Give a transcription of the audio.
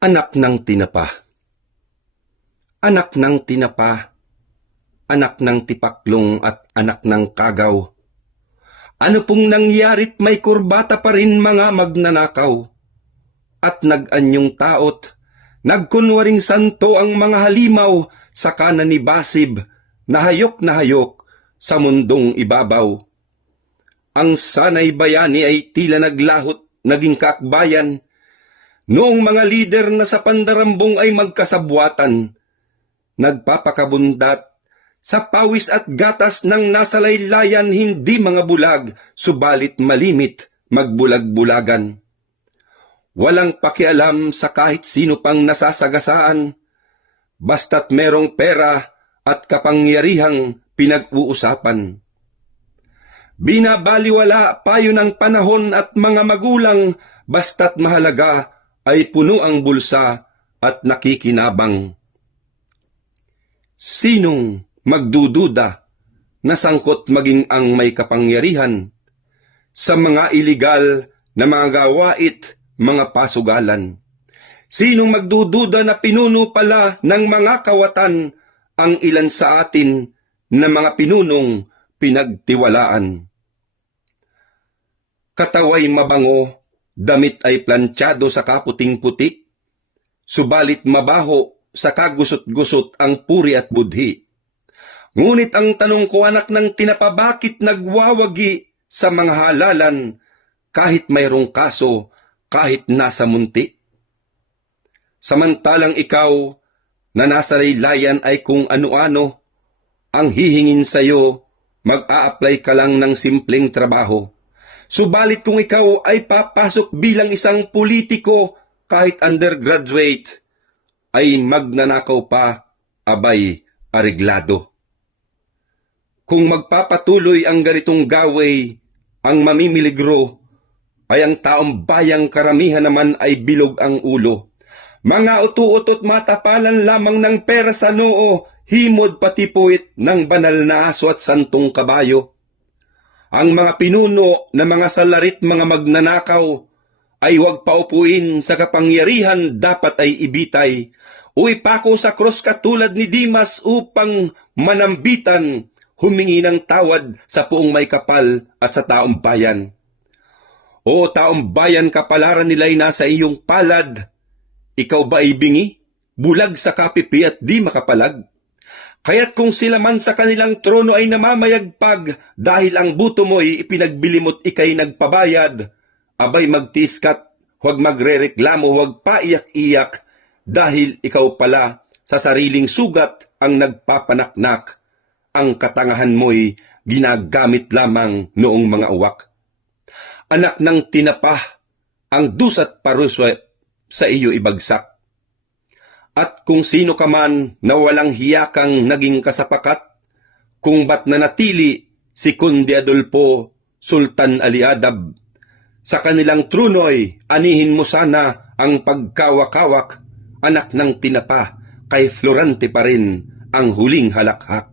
Anak ng tinapa. Anak ng tinapa. Anak ng tipaklong at anak ng kagaw. Ano pong nangyarit may kurbata pa rin mga magnanakaw? At nag-anyong taot, nagkunwaring santo ang mga halimaw sa kanan ni Basib, na hayok na hayok sa mundong ibabaw. Ang sanay bayani ay tila naglahot, naging kaakbayan, Noong mga lider na sa pandarambong ay magkasabwatan, nagpapakabundat, sa pawis at gatas ng nasa laylayan hindi mga bulag, subalit malimit, magbulag-bulagan. Walang pakialam sa kahit sino pang nasasagasaan, basta't merong pera at kapangyarihang pinag-uusapan. Binabaliwala payo ng panahon at mga magulang basta't mahalaga ay puno ang bulsa at nakikinabang. Sinong magdududa na sangkot maging ang may kapangyarihan sa mga iligal na mga gawait, mga pasugalan? Sinong magdududa na pinuno pala ng mga kawatan ang ilan sa atin na mga pinunong pinagtiwalaan? Kataway mabango, damit ay planchado sa kaputing puti, subalit mabaho sa kagusot-gusot ang puri at budhi. Ngunit ang tanong ko anak ng tinapa bakit nagwawagi sa mga halalan kahit mayroong kaso, kahit nasa munti? Samantalang ikaw na nasa laylayan ay kung ano-ano, ang hihingin sa'yo, mag-a-apply ka lang ng simpleng trabaho. Subalit kung ikaw ay papasok bilang isang politiko kahit undergraduate, ay magnanakaw pa, abay, areglado. Kung magpapatuloy ang ganitong gaway, ang mamimiligro, ay ang taong bayang karamihan naman ay bilog ang ulo. Mga utu-utot matapalan lamang ng pera sa noo, himod pati puwit ng banal na aso at santong kabayo. Ang mga pinuno na mga salarit mga magnanakaw ay huwag paupuin sa kapangyarihan dapat ay ibitay. Uy pako sa krus katulad ni Dimas upang manambitan, humingi ng tawad sa puong may kapal at sa taong bayan. O taong bayan kapalaran nila'y nasa iyong palad, ikaw ba ay bingi? Bulag sa kapipi at di makapalag? Kaya't kung sila man sa kanilang trono ay namamayagpag dahil ang buto mo'y ipinagbili mo't ikay nagpabayad, abay magtiskat, huwag magrereklamo, huwag paiyak-iyak, dahil ikaw pala sa sariling sugat ang nagpapanaknak, ang katangahan mo'y ginagamit lamang noong mga uwak. Anak ng tinapa, ang dusat paruswe sa iyo ibagsak. At kung sino ka man na walang hiyakang naging kasapakat, kung ba't nanatili si Kundi Adolfo Sultan Aliadab, sa kanilang trunoy, anihin mo sana ang pagkawakawak, anak ng tinapa, kay Florante pa rin ang huling halakhak.